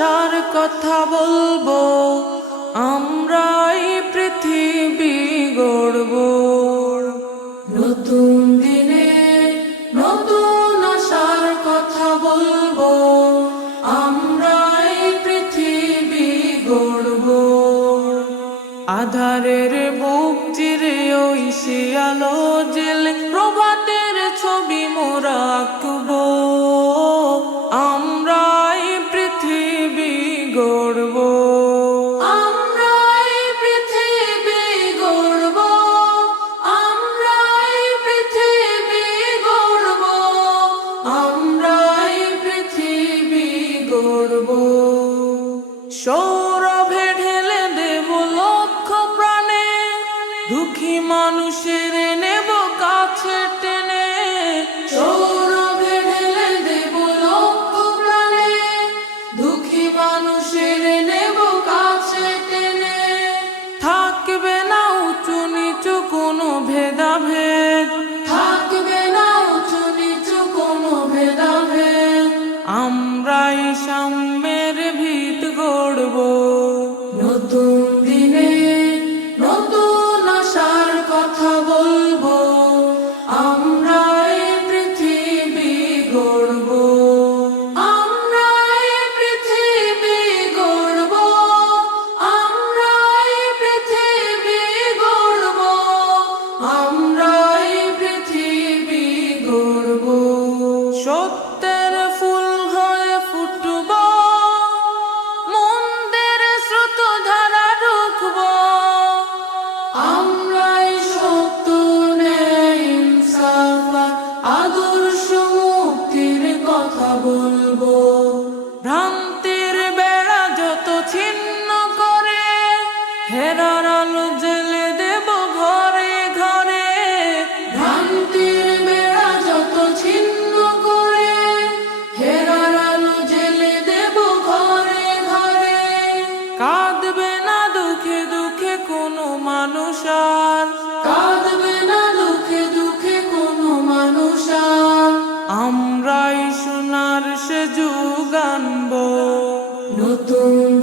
আশার কথা বলবো, আমরাই পৃথিবী গড়ব। নতুন দিনে নতুন আশার কথা বলবো, আমরাই পৃথিবী গড়ব। আধারের বুক চিরে ঐশী আলো জেলে প্রভাতের ছবি মোরা আঁকব। আমরাই পৃথিবী গড়ব, আমরাই পৃথিবী গড়ব, আমরাই পৃথিবী গড়ব, আমরাই পৃথিবী গড়ব। সৌরভে ঢেলে দেব লক্ষ প্রাণে, দুঃখী মানুষের নেব কাছে টেনে। সৌরভে ঢেলে দেব লক্ষ প্রাণে, দুঃখী মানুষের নেব কাছে টেনে। থাকবে না উঁচু নিচু কোনো ভেদাভেদ, থাকবে না উঁচু নিচু কোনো ভেদাভেদ। আমরাই সাম্যের ভিত গড়ব। নতুন দিনে নতুন আশার কথা বলবো, আমরাই পৃথিবী গড়ব। আমরাই পৃথিবী গড়ব, আমরাই পৃথিবী গড়ব, আমরাই পৃথিবী গড়ব। সত্যের ফুল হয়ে ফুটব, মন্দের স্রোত ধারা ঢুকব। আমরাই সত্য ন্যায় ইনসাফ আদর্শ মুক্তির কথা বলবো। ভ্রান্তির বেড়া যত ছিন্ন করে, হেরার আলো জেলে দেব ঘরে ঘরে। ভ্রান্তির বেড়া যত ছিন্ন করে, হেরার আলো জেলে দেব ঘরে ঘরে। কাঁদবে না দুঃখে দুঃখে কোনো মানুষ আর, কাঁদবে না দুঃখে দুঃখে কোনো মানুষ আর। আমরাই সোনার সে যুগ আনবো। নতুন